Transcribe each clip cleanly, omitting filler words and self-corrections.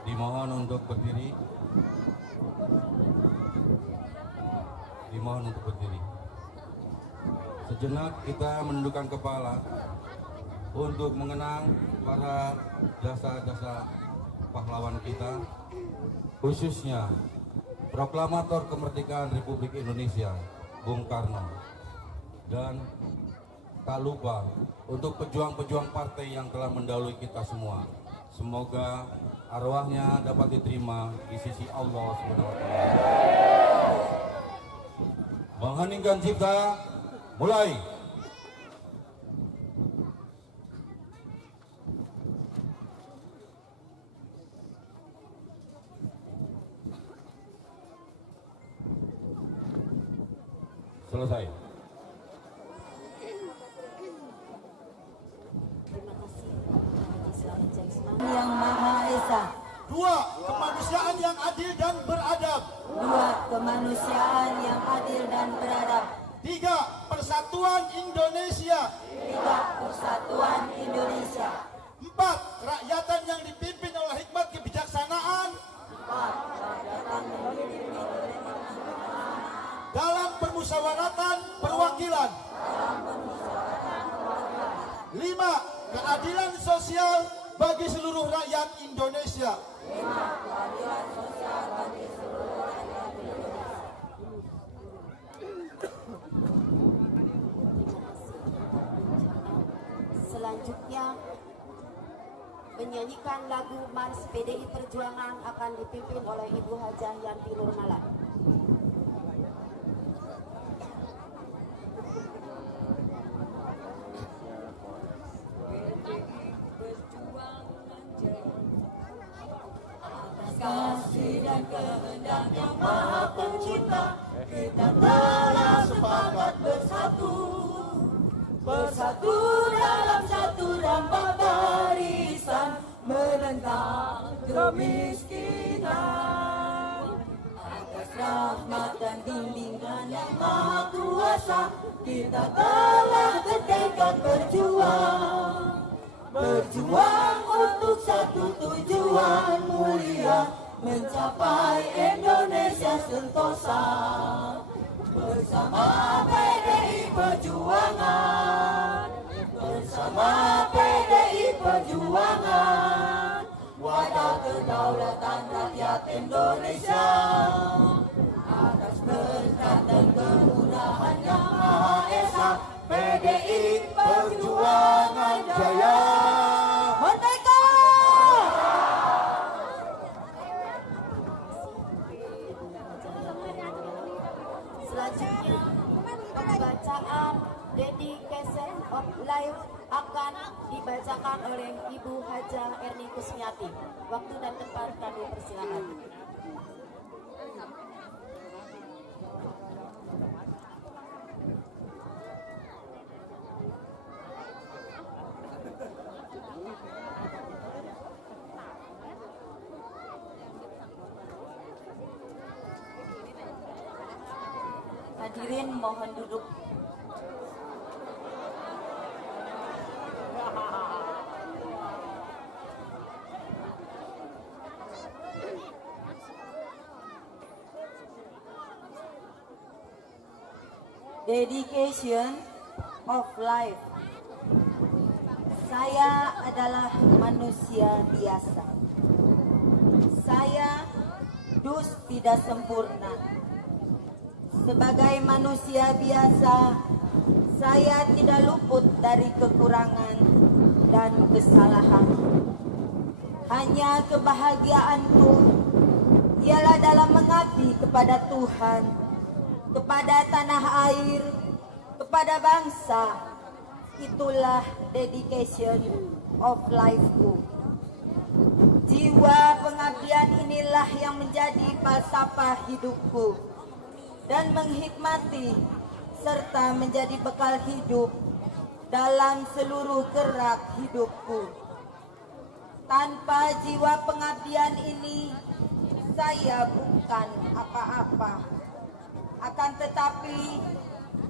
Dimohon untuk berdiri. Dimohon untuk berdiri. Sejenak kita menundukkan kepala untuk mengenang para jasa-jasa pahlawan kita, khususnya proklamator kemerdekaan Republik Indonesia, Bung Karno. Dan tak lupa untuk pejuang-pejuang partai yang telah mendahului kita semua. Semoga arwahnya dapat diterima di sisi Allah SWT. Mengheningkan cipta, mulai. Selesai. Yang Maha Esa. 2. Kemanusiaan yang adil dan beradab. 2. Kemanusiaan yang adil dan beradab. 3. Persatuan Indonesia. 3. Persatuan Indonesia. 4. Kerakyatan yang dipimpin oleh hikmat kebijaksanaan. 4. Kerakyatan yang dipimpin oleh hikmat kebijaksanaan. Dalam permusyawaratan perwakilan. 5. Keadilan sosial bagi seluruh rakyat Indonesia. 5. Keadilan sosial bagi seluruh rakyat Indonesia. Selanjutnya, menyanyikan lagu Mars PDI Perjuangan akan dipimpin oleh Ibu Hajah Yanti Nurmala. Kasih dan kehendak yang Maha Pencipta, kita telah sepakat bersatu, bersatu dalam satu rampak barisan, menentang kemiskinan. Atas rahmat dan bimbingan yang Maha Kuasa, kita telah bertekad berjuang, berjuang untuk satu tujuan mulia, mencapai Indonesia sentosa. Bersama PDI Perjuangan, bersama PDI Indonesia, atas berkat dan kemudahan yang Maha Esa, PDI Perjuangan Jaya. Merdeka! Selanjutnya, pembacaan Dedication of Life akan dibacakan oleh Ibu Haja Erni Kusmiati. Waktu dan tempat kami persilakan. Hadirin mohon duduk. Dedication of life. Saya adalah manusia biasa. Saya tidak sempurna. Sebagai manusia biasa, saya tidak luput dari kekurangan dan kesalahan. Hanya kebahagiaanku ialah dalam mengabdi kepada Tuhan, kepada tanah air, kepada bangsa. Itulah dedication of life-ku. Jiwa pengabdian inilah yang menjadi falsafah hidupku dan menghikmati serta menjadi bekal hidup dalam seluruh gerak hidupku. Tanpa jiwa pengabdian ini, saya bukan apa-apa. Akan tetapi,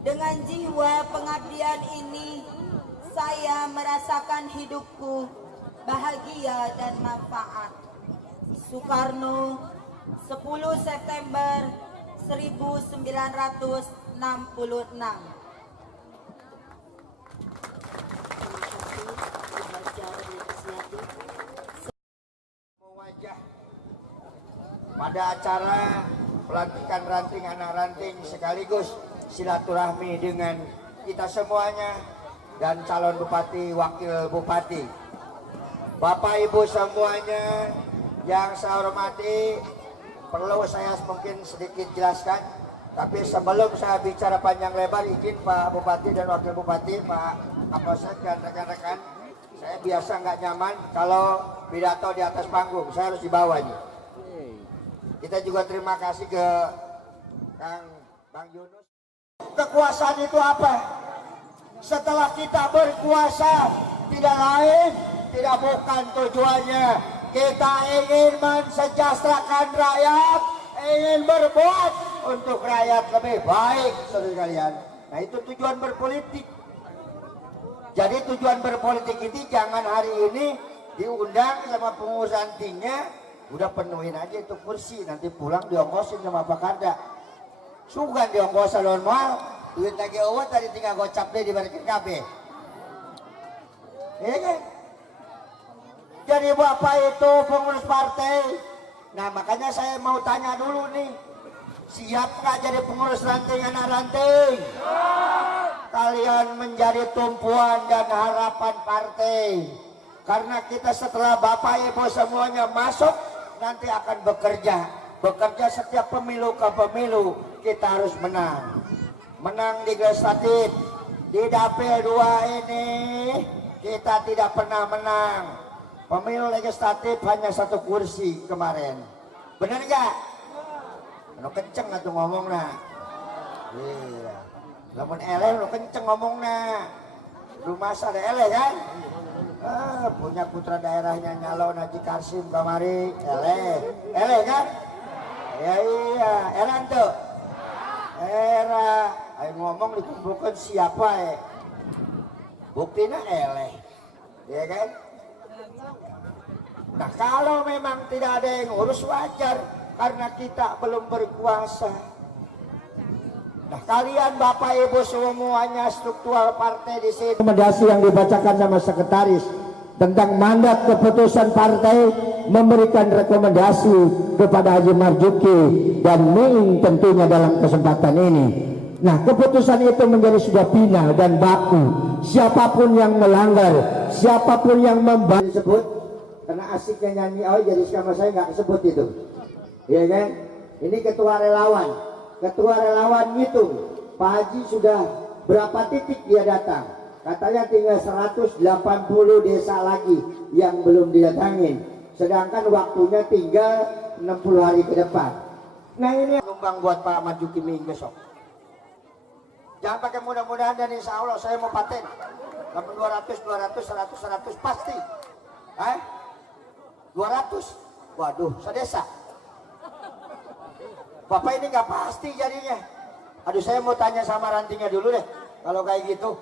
dengan jiwa pengabdian ini, saya merasakan hidupku bahagia dan manfaat. Soekarno, 10 September 1966. Wajah pada acara pelantikan ranting anak ranting sekaligus silaturahmi dengan kita semuanya dan calon bupati, wakil bupati. Bapak Ibu semuanya yang saya hormati, perlu saya mungkin sedikit jelaskan, tapi sebelum saya bicara panjang lebar, izin Pak Bupati dan Wakil Bupati, Pak Kapolsek dan rekan-rekan, saya biasa nggak nyaman kalau pidato di atas panggung, saya harus di bawahnya. Kita juga terima kasih ke Bang Yunus. Kekuasaan itu apa? Setelah kita berkuasa, tidak lain, tidak bukan tujuannya kita ingin mensejahterakan rakyat, ingin berbuat untuk rakyat lebih baik, saudara sekalian. Nah, itu tujuan berpolitik. Jadi tujuan berpolitik ini jangan hari ini diundang sama pengurus rantingnya, udah penuhin aja itu kursi, nanti pulang diongkosin sama Pak Karda. Sugan diongkosin lawan mal, duit lagi awet tadi tinggal gocap deh dibalikin KB. Iya kan? Jadi Bapak itu pengurus partai. Nah, makanya saya mau tanya dulu nih, siap nggak jadi pengurus ranting anak ranting? Kalian menjadi tumpuan dan harapan partai. Karena kita setelah Bapak Ibu semuanya masuk, nanti akan bekerja. Bekerja setiap pemilu ke pemilu, kita harus menang. Menang di legislatif, di dapil 2 ini kita tidak pernah menang. Pemilu legislatif hanya 1 kursi kemarin. Benar nggak? Lo kenceng atuh ngomongna. Iya. Lamun eleh lo kenceng ngomongna. Rumah ada eleh kan? Punya putra daerahnya nyalon Haji Karsim kamari, eleh kan? Ya iya, eran tuh. Era, ayo ngomong dikumpulkan siapa buktinya eleh, ya kan? Nah, kalau memang tidak ada yang urus wajar karena kita belum berkuasa. Nah, kalian Bapak Ibu semuanya struktural partai di sini. Rekomendasi yang dibacakan sama sekretaris tentang mandat keputusan partai memberikan rekomendasi kepada Haji Marzuki dan Miing tentunya dalam kesempatan ini. Nah, keputusan itu menjadi sudah final dan baku. Siapapun yang melanggar, siapapun yang membahas disebut, karena asiknya nyanyi, oh jadi sama saya nggak disebut itu, ya kan? Ini ketua relawan ngitung, Pak Haji sudah berapa titik dia datang? Katanya tinggal 180 desa lagi yang belum didatangin. Sedangkan waktunya tinggal 60 hari ke depan. Nah ini numbang buat Pak Marzuki Miing besok. Jangan pakai mudah-mudahan dan insya Allah saya mau paten. 200, 100 pasti. 200? Waduh, sedesa. Bapak ini nggak pasti jadinya. Aduh, saya mau tanya sama rantingnya dulu deh. Kalau kayak gitu.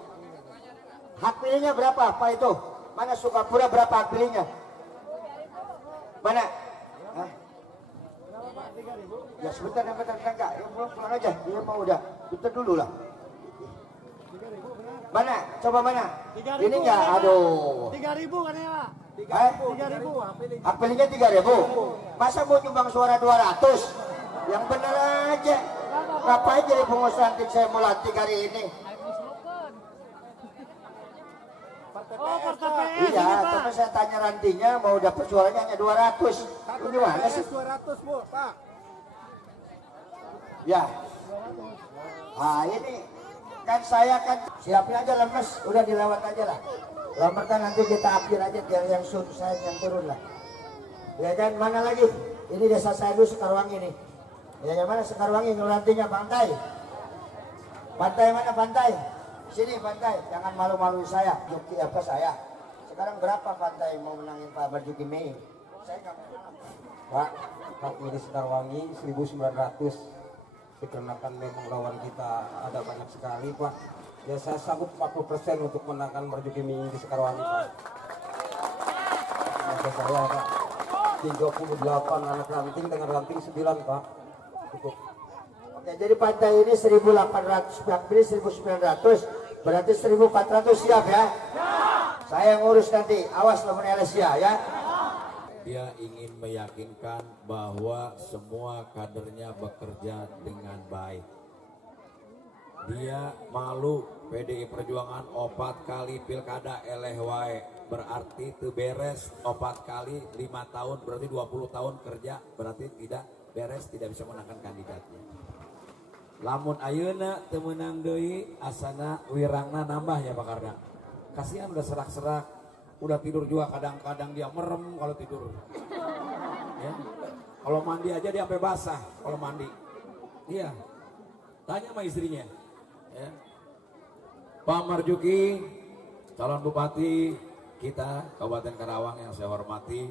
Hak pilihnya berapa Pak itu? Mana Sukapura berapa hak pilihnya? Mana? Hah? Ya sebentar enggak. Ya pulang aja. Dia mau udah. Bentar dulu lah. Mana? Coba mana? Ini enggak? Aduh. 3.000 kan ya Pak? 3.000. Hak pilihnya 3.000. Masa mau nyumbang suara 200? Yang bener aja. Ngapain jadi pengurus ranting saya mau lantik hari ini? Iya, tapi saya tanya rantingnya mau dapat suaranya hanya 200. Ini mana sih? 200 Bu, Pak. Ya. Ah ini kan saya kan siapin aja lemes, udah dilewat aja lah. Lambatan nanti kita akhir aja biar yang saya yang turun lah. Ya kan, mana lagi? Ini desa saya dulu Sekarwangi nih. Ya yang mana Sekarwangi ngelantinya pantai. Pantai mana pantai? Sini pantai, jangan malu-malu saya, Juki apa saya. Sekarang berapa pantai mau menangin Pak Marzuki Miing? Saya nggak mau. Pak, hak milik Sekarwangi 1.900. Dikarenakan memang lawan kita ada banyak sekali, Pak. Ya saya sanggup 40% untuk menangkan Marzuki Miing di Sekarwangi, Pak. Masa saya, Pak, 38 anak ranting dengan ranting 9, Pak. Cukup. Oke, jadi pantai ini 1.800, pilih 1.900, berarti 1.400 siap ya? Saya ngurus nanti, awas lo Malaysia ya. Dia ingin meyakinkan bahwa semua kadernya bekerja dengan baik. Dia malu PDI Perjuangan 4 kali pilkada eleh wae, berarti teu beres 4 kali 5 tahun, berarti 20 tahun kerja, berarti tidak beres, tidak bisa menangkan kandidatnya. Lamun ayeuna teu meunang deui asana wirangna nambah ya Pak Karna. Kasihan udah serak-serak, udah tidur juga kadang-kadang dia merem kalau tidur. Ya. Kalau mandi aja dia sampai basah kalau mandi. Iya. Tanya sama istrinya. Ya. Pak Marzuki, calon bupati kita Kabupaten Karawang yang saya hormati,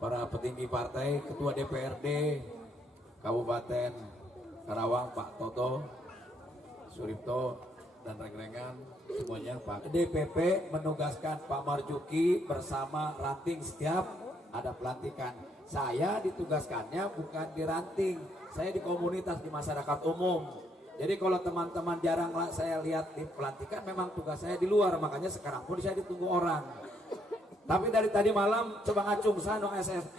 para petinggi partai, ketua DPRD Kabupaten Karawang, Pak Toto, Suripto, dan reng-rengan semuanya. Pak DPP menugaskan Pak Marzuki bersama ranting setiap ada pelantikan. Saya ditugaskannya bukan di ranting, saya di komunitas, di masyarakat umum. Jadi kalau teman-teman jarang saya lihat di pelantikan, memang tugas saya di luar, makanya sekarang pun saya ditunggu orang. Tapi dari tadi malam coba ngacung saya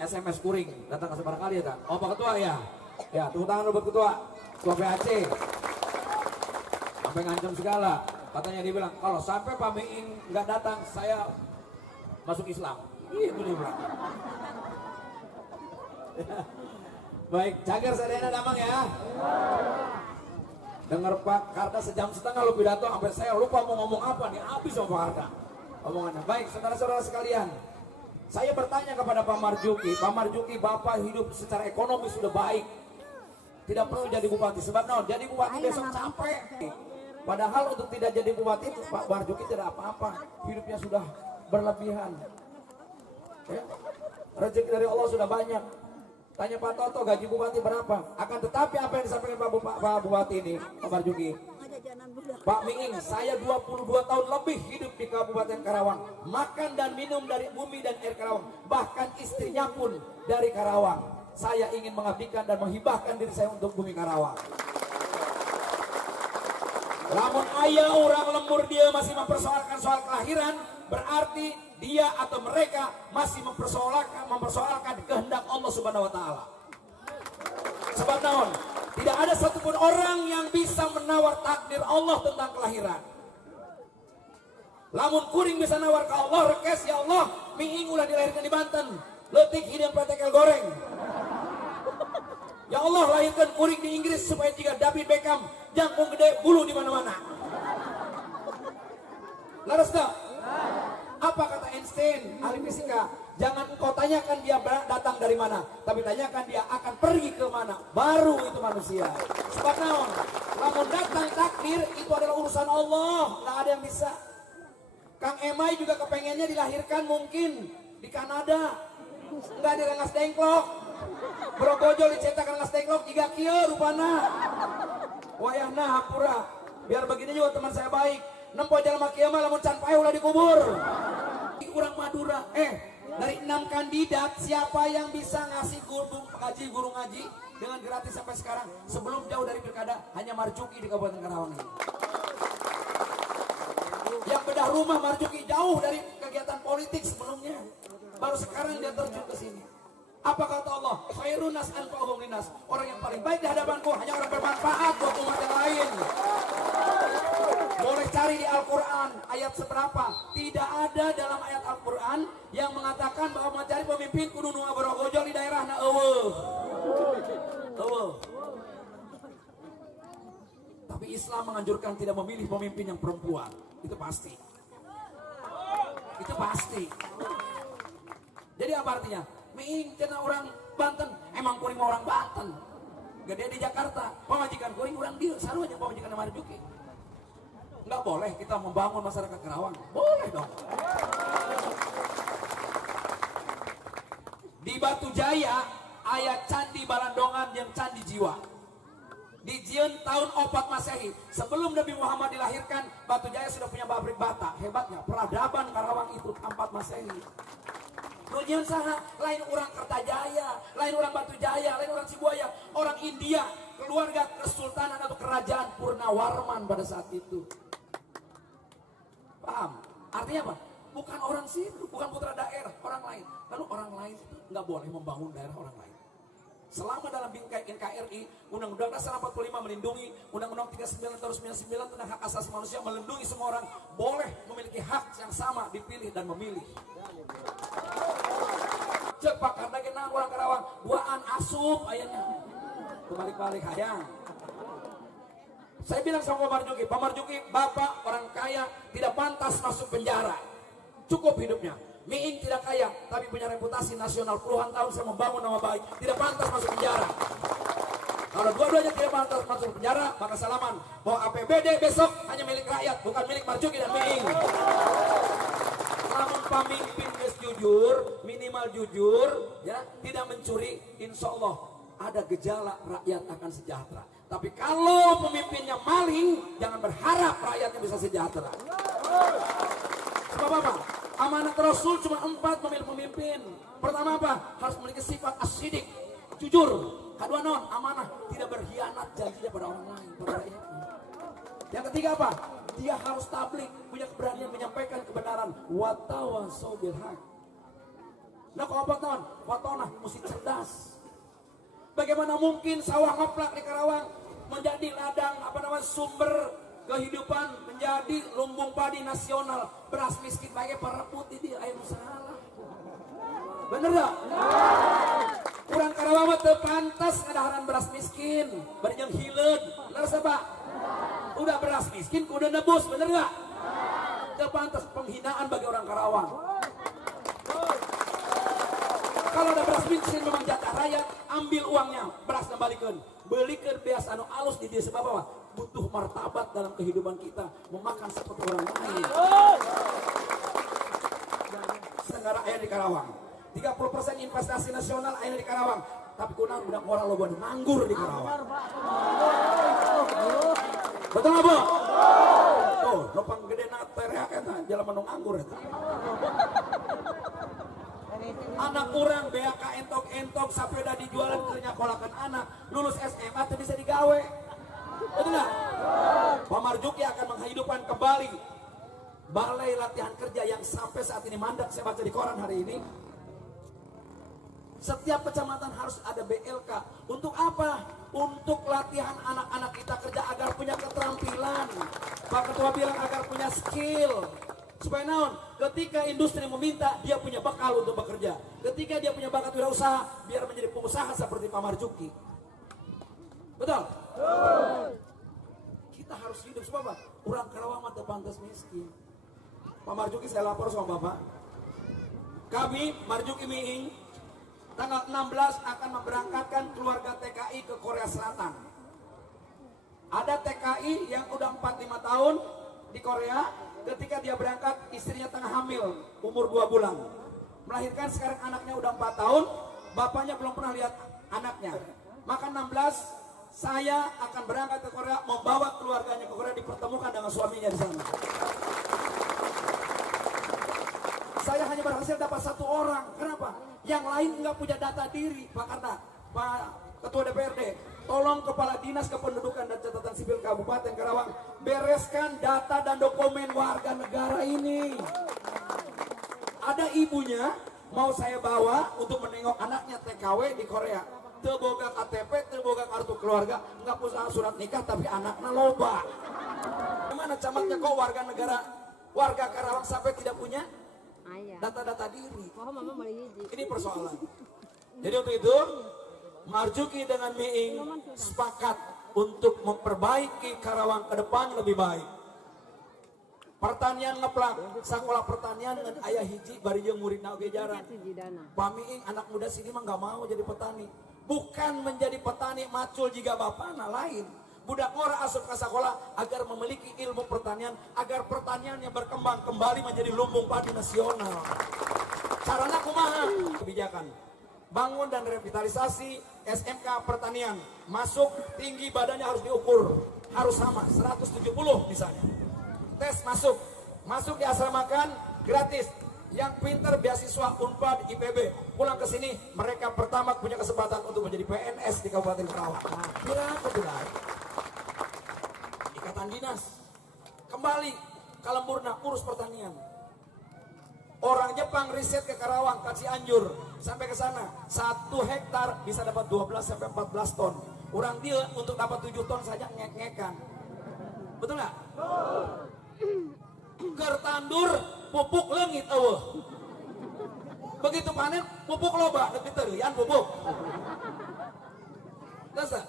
SMS kuring, datang ke seberapa kali ya, oh Pak Ketua ya? Ya, tepuk tangan buat Ketua PAC. Sampai ngancam segala. Katanya dia bilang, kalau sampai Pak Miing nggak datang, saya masuk Islam. Itu dia bilang. Baik, cagar sadayana damang ya. Dengar Pak Karda sejam setengah lu pidato, sampai saya lupa mau ngomong apa nih, habis sama Pak Karda omongannya. Baik, saudara-saudara sekalian, saya bertanya kepada Pak Marzuki, Pak Marzuki, Bapak hidup secara ekonomi sudah baik, tidak perlu jadi bupati. Sebab no, jadi bupati besok capek. Padahal untuk tidak jadi bupati Pak Marzuki tidak apa-apa, hidupnya sudah berlebihan. Ya. Rezeki dari Allah sudah banyak. Tanya Pak Toto, gaji bupati berapa? Akan tetapi apa yang disampaikan Pak Bupati ini, Pak Marzuki, Pak Miing, saya 22 tahun lebih hidup di Kabupaten Karawang, makan dan minum dari bumi dan air Karawang, bahkan istrinya pun dari Karawang. Saya ingin mengabdikan dan menghibahkan diri saya untuk bumi Karawang. Lamun ayah orang lembur dia masih mempersoalkan soal kelahiran, berarti dia atau mereka masih mempersoalkan kehendak Allah Subhanahu wa taala. Sebab naon? Tidak ada satupun orang yang bisa menawar takdir Allah tentang kelahiran. Lamun kuring bisa nawar ke Allah, rekes ya Allah, miing ulah dilahirkan di Banten, leutik hidung pratekel goreng. Ya Allah, lahirkan kuring di Inggris supaya jika David Beckham jangkung gede bulu di mana-mana. Laras tak? Apa kata Einstein, ahli fisika? Jangan engkau tanyakan dia datang dari mana, tapi tanyakan dia akan pergi ke mana. Baru itu manusia. Sebab naon? Lamun datang takdir itu adalah urusan Allah, nggak ada yang bisa. Kang Emai juga kepengennya dilahirkan mungkin di Kanada, nggak di Rengas Dengklok. Brogojol dicetak Rengas Dengklok 3 kieu rupana. Wayahna hampura. Biar begini juga teman saya baik. Nempo jalma kieu mah lamun can pae ulah dikubur. Kurang Madura. Dari 6 kandidat siapa yang bisa ngasih guru ngaji dengan gratis sampai sekarang sebelum jauh dari pilkada hanya Marjuki di Kabupaten Karawang ini. Yang bedah rumah Marjuki jauh dari kegiatan politik sebelumnya. Baru sekarang dia terjun ke sini. Apa kata Allah? Khairun nas anfa'uhum linnas. Orang yang paling baik di hadapanku hanya orang bermanfaat buat umat yang lain. Boleh cari di Al-Quran ayat seberapa? Tidak ada dalam ayat Al-Quran yang mengatakan bahwa mencari pemimpin kudu nu ngaborogojol di daerah na eueuh. Tapi Islam menganjurkan tidak memilih pemimpin yang perempuan. Itu pasti. Itu pasti. Jadi apa artinya? Miing cenah orang Banten, emang kuring mau orang Banten. Gede di Jakarta, pemajikan kuring orang dieu, sarua jeung pamajikan Marjuki. Enggak boleh kita membangun masyarakat Karawang. Boleh dong. Di Batu Jaya aya Candi Balandongan yang Candi Jiwa. Di Jieun tahun 4 Masehi, sebelum Nabi Muhammad dilahirkan, Batu Jaya sudah punya pabrik bata. Hebatnya peradaban Karawang itu 4 Masehi. Nujian saha, lain orang Kertajaya, lain orang Batu Jaya, lain orang Cibuaya, orang India, keluarga kesultanan atau kerajaan Purnawarman pada saat itu. Paham? Artinya apa? Bukan orang situ, bukan putra daerah, orang lain. Lalu orang lain itu nggak boleh membangun daerah orang lain. Selama dalam bingkai NKRI, Undang-Undang Dasar 45 melindungi, Undang-Undang 39 tahun 99 tentang hak asasi manusia melindungi semua orang boleh memiliki hak yang sama dipilih dan memilih. Cepak karena kita orang Karawang, buaan asup ayahnya. Kebalik-balik hayang. Saya bilang sama Pak Marjuki, Bapak orang kaya tidak pantas masuk penjara. Cukup hidupnya. Miing tidak kaya, tapi punya reputasi nasional puluhan tahun saya membangun nama baik. Tidak pantas masuk penjara. Kalau dua-duanya tidak pantas masuk penjara, maka salaman. Bahwa APBD besok hanya milik rakyat, bukan milik Marjuki dan Miing. Namun pemimpin guys jujur, minimal jujur, ya tidak mencuri, insya Allah ada gejala rakyat akan sejahtera. Tapi kalau pemimpinnya maling, jangan berharap rakyatnya bisa sejahtera. Sebab apa? Amanat Rasul cuma 4 memilih pemimpin. Pertama apa? Harus memiliki sifat asidik, jujur. Kedua non, amanah, tidak berkhianat janjinya pada orang lain, pada rakyatnya. Yang ketiga apa? Dia harus tablik, punya keberanian menyampaikan kebenaran. Watawasau bil haq. Nah kalau apa non? Watonah mesti cerdas. Bagaimana mungkin sawah ngeplak di Karawang menjadi ladang sumber kehidupan, menjadi lumbung padi nasional, beras miskin pakai para putih di air salah. Bener gak? Kurang Karawang mah teu pantas ngadaharan beras miskin, bari jeung hileud. Leres apa? Udah beras miskin kudu nebus, bener gak? Teu pantas, penghinaan bagi orang Karawang. Kalau ada beras miskin memang jatah rakyat, ambil uangnya, beras kembalikan. Belikan beas anu alus di dia sebab apa? Butuh martabat dalam kehidupan kita, memakan seperti orang lain. Senggara ayah di Karawang, 30% investasi nasional ayah di Karawang, tapi kunang budak orang loba nganggur di Karawang. Betul nggak Bu? Tuh, nopang gede nater ya eta, jalan menung anggur eta. Anak orang BAK entok-entok sapeda dijualan ke nyakolakan anak, lulus SMA tuh bisa digawe. Betul nggak? Pak Marjuki akan menghidupkan kembali balai latihan kerja yang sampai saat ini mandat saya baca di koran hari ini, setiap kecamatan harus ada BLK. Untuk apa? Untuk latihan anak-anak kita kerja agar punya keterampilan. Pak Ketua bilang agar punya skill. Supaya naon? Ketika industri meminta, dia punya bekal untuk bekerja. Ketika dia punya bakat wirausaha, biar menjadi pengusaha seperti Pak Marzuki. Betul? Kita harus hidup sebab apa? Orang Karawang mah teu pantas miskin. Pak Marzuki, saya lapor sama Bapak. Kami Marzuki Miing tanggal 16 akan memberangkatkan keluarga TKI ke Korea Selatan. Ada TKI yang udah 4-5 tahun di Korea, ketika dia berangkat istrinya tengah hamil, umur 2 bulan. Melahirkan, sekarang anaknya udah 4 tahun, bapaknya belum pernah lihat anaknya. Maka 16 saya akan berangkat ke Korea, membawa keluarganya ke Korea, dipertemukan dengan suaminya di sana. Saya hanya berhasil dapat 1 orang. Kenapa? Yang lain nggak punya data diri, Pak Karta, Pak Ketua DPRD. Tolong Kepala Dinas Kependudukan dan Catatan Sipil Kabupaten Karawang bereskan data dan dokumen warga negara ini. Ada ibunya mau saya bawa untuk menengok anaknya TKW di Korea. Teboga KTP, teboga kartu keluarga, nggak punya surat nikah, tapi anaknya loba. Gimana camatnya kok warga negara, warga Karawang sampai tidak punya data-data diri? Ini persoalan. Jadi untuk itu, Marzuki dengan Miing sepakat untuk memperbaiki Karawang ke depan lebih baik. Pertanian ngeplak, sekolah pertanian dengan ayah hiji bari jeung muridna oge jarang. Pak Miing anak muda sini mah nggak mau jadi petani. Bukan menjadi petani macul jika bapakna lain. Budak ngora asup ke sekolah agar memiliki ilmu pertanian, agar pertaniannya berkembang kembali menjadi lumbung padi nasional. Caranya kumaha? Kebijakan bangun dan revitalisasi SMK pertanian, masuk tinggi badannya harus diukur, harus sama 170 misalnya. Tes masuk diasramakan gratis. Yang pintar beasiswa Unpad IPB pulang ke sini, mereka pertama punya kesempatan untuk menjadi PNS di Kabupaten Karawang. Berapa bulan? Ikatan dinas kembali ke Lemburna urus pertanian. Orang Jepang riset ke Karawang, ke Cianjur sampai ke sana 1 hektar bisa dapat 12 sampai 14 ton. Orang dia untuk dapat 7 ton saja ngek-ngekan. Betul nggak? Kertandur pupuk leungit eueuh. Begitu panen pupuk loba, tapi terian pupuk. Dasa.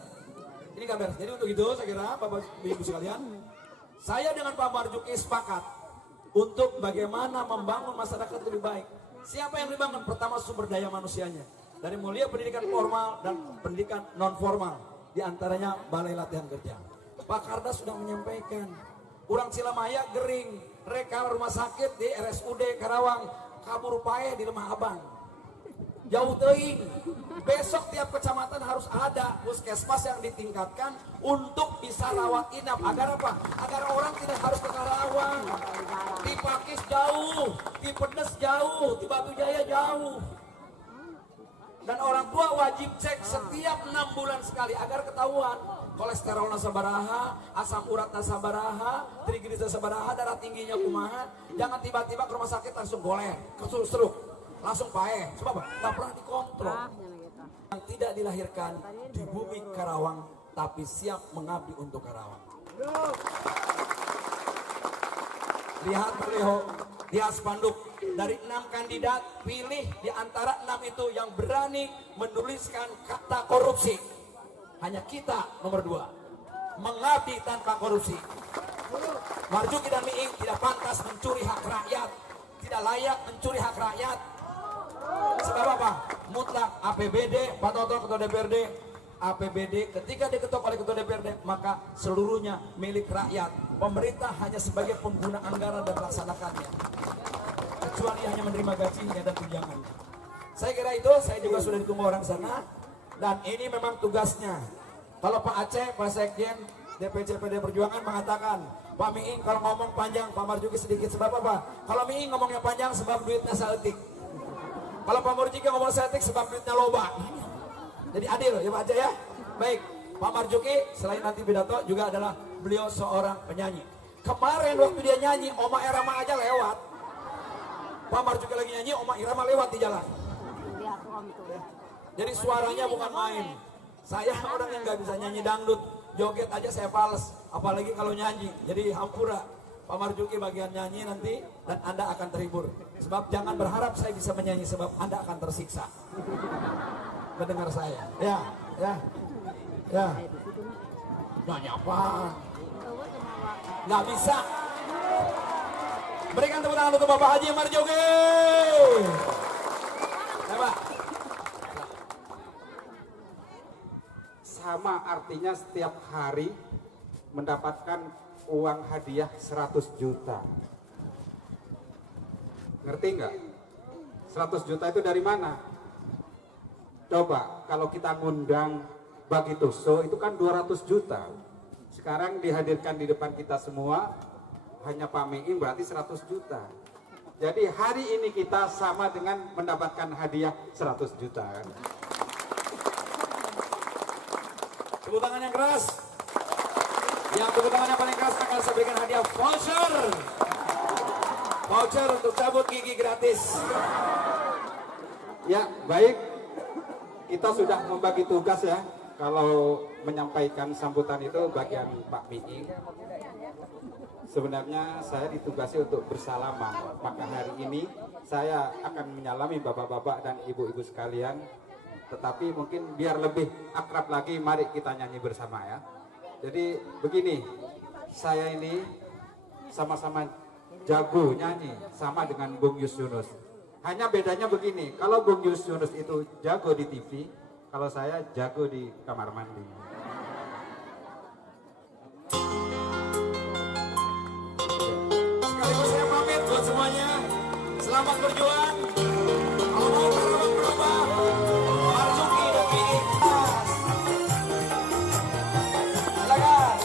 Ini kabar. Jadi untuk itu saya kira Bapak Ibu sekalian, saya dengan Pak Marzuki sepakat untuk bagaimana membangun masyarakat lebih baik. Siapa yang dibangun? Pertama sumber daya manusianya. Dari mulia pendidikan formal dan pendidikan non formal. Di antaranya balai latihan kerja. Pak Karda sudah menyampaikan, urang Cilamaya gering, reka rumah sakit di RSUD Karawang, kabur pae di Lemah Abang. Jauh teuing. Besok tiap kecamatan harus ada puskesmas yang ditingkatkan untuk bisa rawat inap. Agar apa? Agar orang tidak harus ke Karawang. Di Pakis jauh, di Pedes jauh, di Batu Jaya jauh. Dan orang tua wajib cek setiap 6 bulan sekali agar ketahuan kolesterol sabaraha, asam urat sabaraha, trigliserida sabaraha, darah tingginya kumaha. Jangan tiba-tiba ke rumah sakit langsung goleh, stroke, langsung paeh. Sebab apa? Tak pernah dikontrol. Yang tidak dilahirkan di bumi Karawang, tapi siap mengabdi untuk Karawang. Lihat beliau, lihat spanduk. Dari 6 kandidat, pilih di antara 6 itu yang berani menuliskan kata korupsi. Hanya kita nomor 2, mengabdi tanpa korupsi. Marzuki dan Miing tidak pantas mencuri hak rakyat, tidak layak mencuri hak rakyat. Sebab apa? Mutlak APBD, Pak Toto Ketua DPRD, APBD ketika diketok oleh Ketua DPRD maka seluruhnya milik rakyat. Pemerintah hanya sebagai pengguna anggaran dan melaksanakannya, kecuali hanya menerima gajinya dan tunjangannya. Saya kira itu, saya juga sudah ditunggu orang sana. Dan ini memang tugasnya. Kalau Pak Aceh, Pak Sekjen, DPC PD Perjuangan mengatakan, Pak Miing kalau ngomong panjang, Pak Marzuki sedikit. Sebab apa? Kalau Miing ngomongnya panjang sebab duitnya saeutik. Kalau Pak Marzuki ngomong saeutik sebab duitnya loba. Jadi adil ya Pak Aceh ya. Baik, Pak Marzuki selain nanti pidato juga adalah beliau seorang penyanyi. Kemarin waktu dia nyanyi, Oma Irama aja lewat. Pak Marzuki lagi nyanyi, Oma Irama lewat di jalan. Jadi suaranya bukan main. Saya orang yang nggak bisa nyanyi dangdut, joget aja saya fals, apalagi kalau nyanyi. Jadi hampura. Pak Marzuki bagian nyanyi nanti dan Anda akan terhibur. Sebab jangan berharap saya bisa menyanyi sebab Anda akan tersiksa. Mendengar saya. Ya. Nyanyi apa? Nggak bisa. Berikan tepuk tangan untuk Bapak Haji Marzuki. Coba. Sama artinya setiap hari mendapatkan uang hadiah 100 juta. Ngerti nggak? 100 juta itu dari mana? Coba kalau kita ngundang Bagi Tuso itu kan 200 juta. Sekarang dihadirkan di depan kita semua hanya Pak Miing berarti 100 juta. Jadi hari ini kita sama dengan mendapatkan hadiah 100 juta kan? Tepuk tangan yang keras. Yang tepuk tangan yang paling keras akan saya berikan hadiah voucher. Voucher untuk cabut gigi gratis. Ya, baik. Kita sudah membagi tugas ya. Kalau menyampaikan sambutan itu bagian Pak Miing. Sebenarnya saya ditugasi untuk bersalaman. Maka hari ini saya akan menyalami bapak-bapak dan ibu-ibu sekalian. Tetapi mungkin biar lebih akrab lagi, mari kita nyanyi bersama ya. Jadi begini, saya ini sama-sama jago nyanyi, sama dengan Bung Yus Yunus. Hanya bedanya begini, kalau Bung Yus Yunus itu jago di TV, kalau saya jago di kamar mandi. Sekaligus saya pamit buat semuanya. Selamat berjuang. Kalau mau berubah, Marzuki dan Miing. Silakan.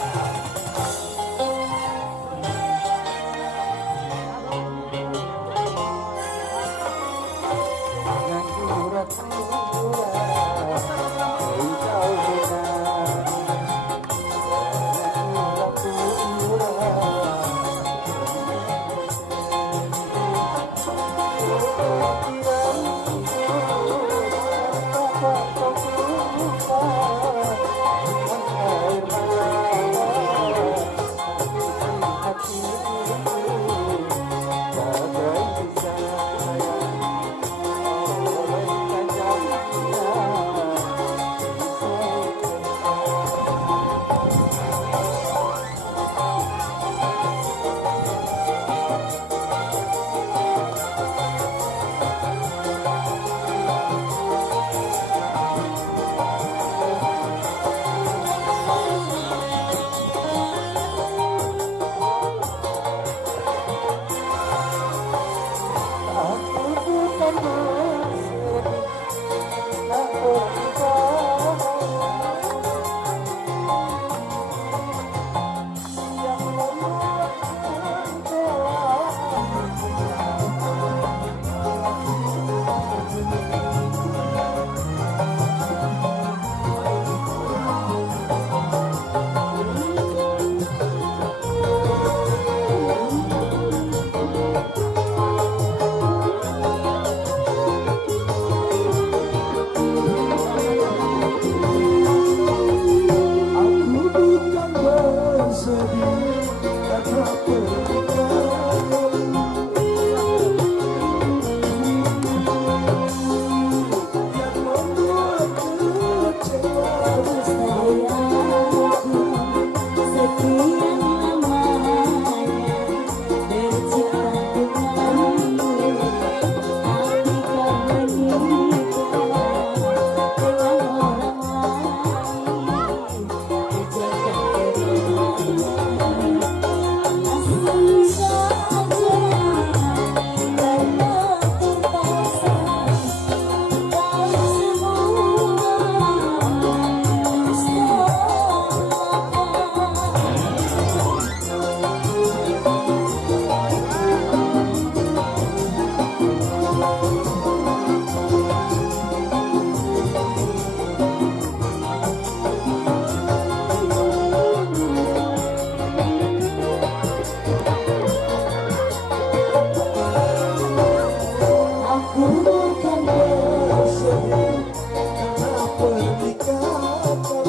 bukan bersedih karena pernikahanmu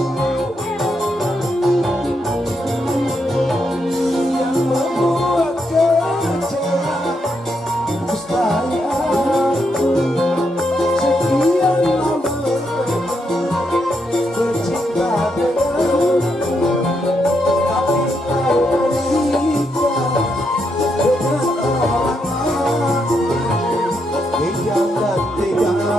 yang membuat kecewa. Mustahil aku sekian lama bercinta denganmu, tapi kau menikah dengan orang lain. Kejam dan tegaknya.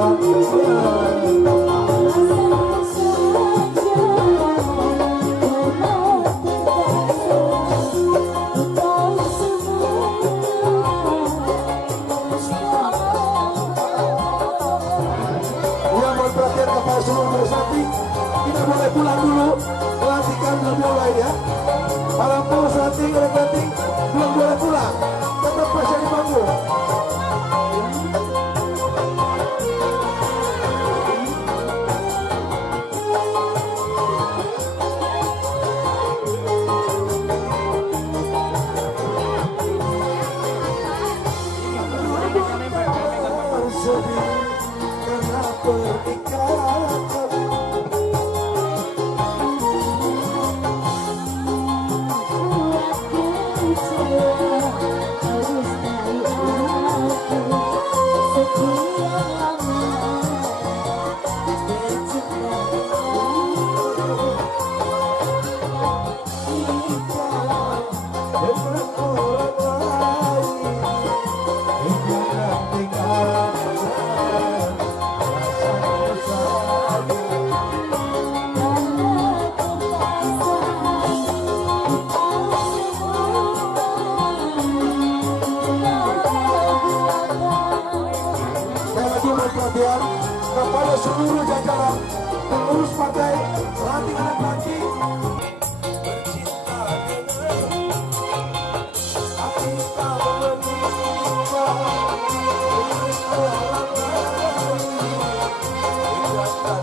Yang mau perhatian kepada seluruh bersati, kita boleh pulang dulu, pelantikan belum mulai ya. Para bersati, reketing belum boleh pulang, tetap bersama di panggung. Bersedih karena pernikahanmu. Perhatian kepada seluruh jajaran pengurus partai Ranting Anak Ranting. Bercinta denganmu, tapi kau menikah dengan orang lain. Tinggalkan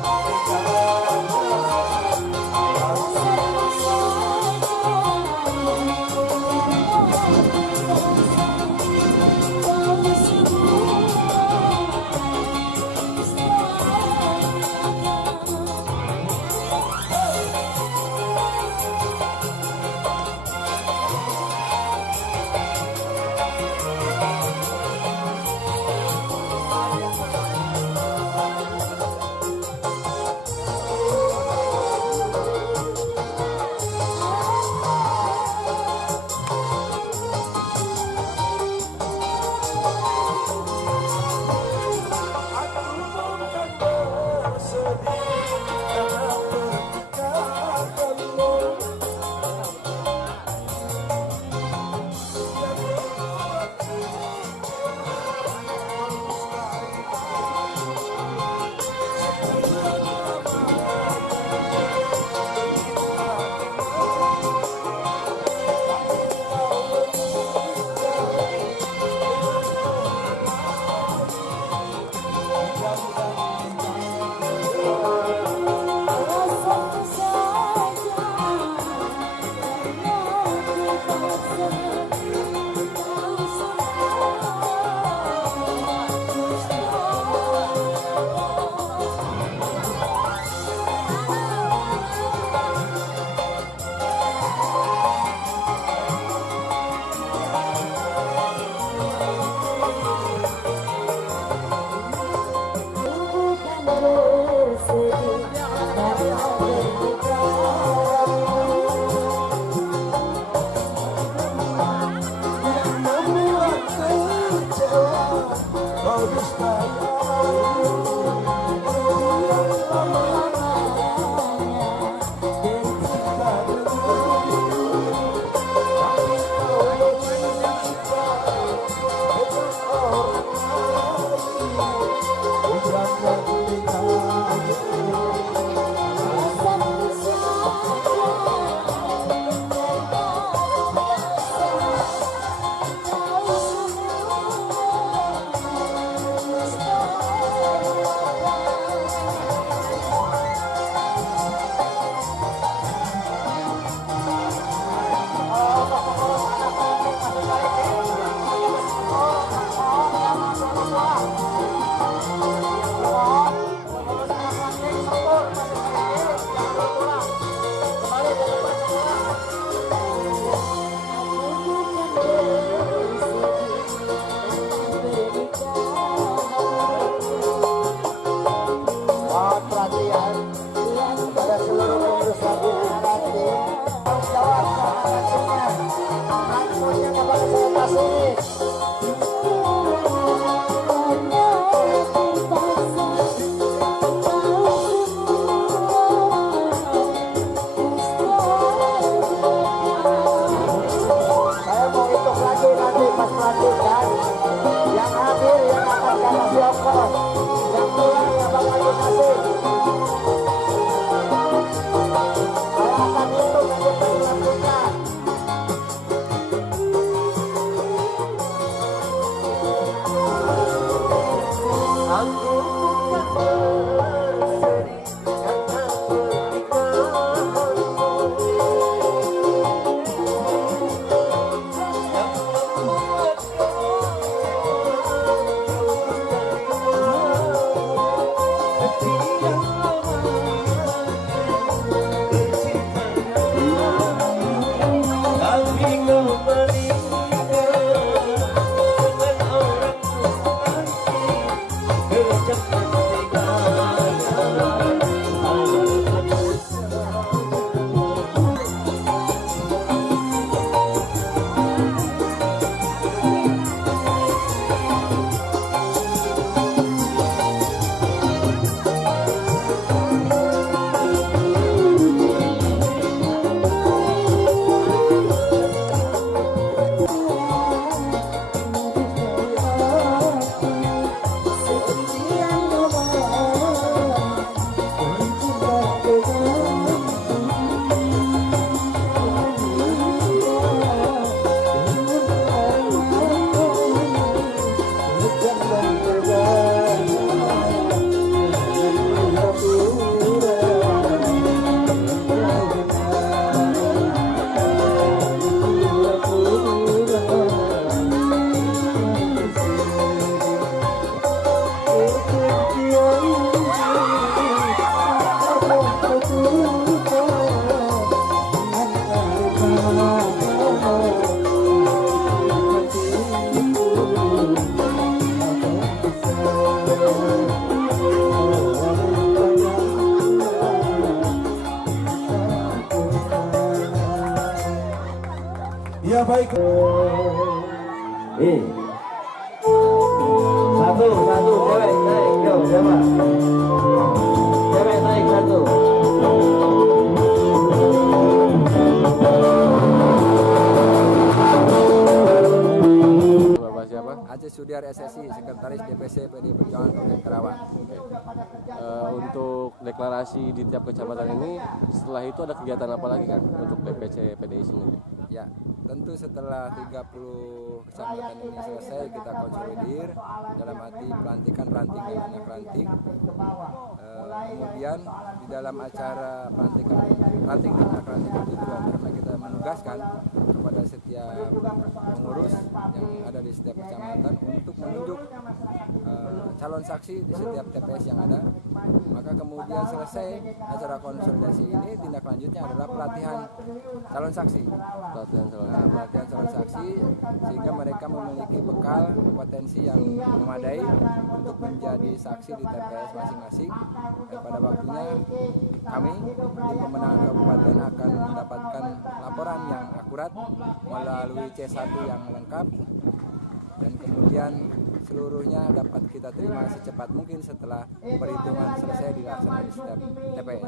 mohon yang keluar ya Bapak Lokasi. Saya akan hitung nanti selanjutnya. Aku bukan berseri karena pernikahanmu yang membuat Ya baik. Satu, cewek naik, yuk coba. Cewek naik satu. Bapak siapa? Aceh Sudiar SSI, Sekretaris DPC PDI Perjuangan Kabupaten Karawang. Untuk deklarasi di tiap kecamatan ini, setelah itu ada kegiatan apa lagi kan untuk DPC PDI sendiri? Ya, tentu setelah 30 kecamatan ini selesai kita konsolidir dalam arti pelantikan ranting dan anak ranting. Kemudian di dalam acara pelantikan ranting dan anak ranting itu juga karena kita menugaskan kepada setiap pengurus yang ada di setiap kecamatan untuk menunjuk calon saksi di setiap TPS yang ada. Maka kemudian selesai acara konsolidasi ini, tindak lanjutnya adalah pelatihan calon saksi. Pelatihan calon saksi sehingga mereka memiliki bekal kompetensi yang memadai untuk menjadi saksi di TPS masing-masing. Dan pada waktunya kami di pemenangan kabupaten akan mendapatkan laporan yang akurat melalui C1 yang lengkap, dan kemudian seluruhnya dapat kita terima secepat mungkin setelah perhitungan selesai dilaksanakan di setiap TPS.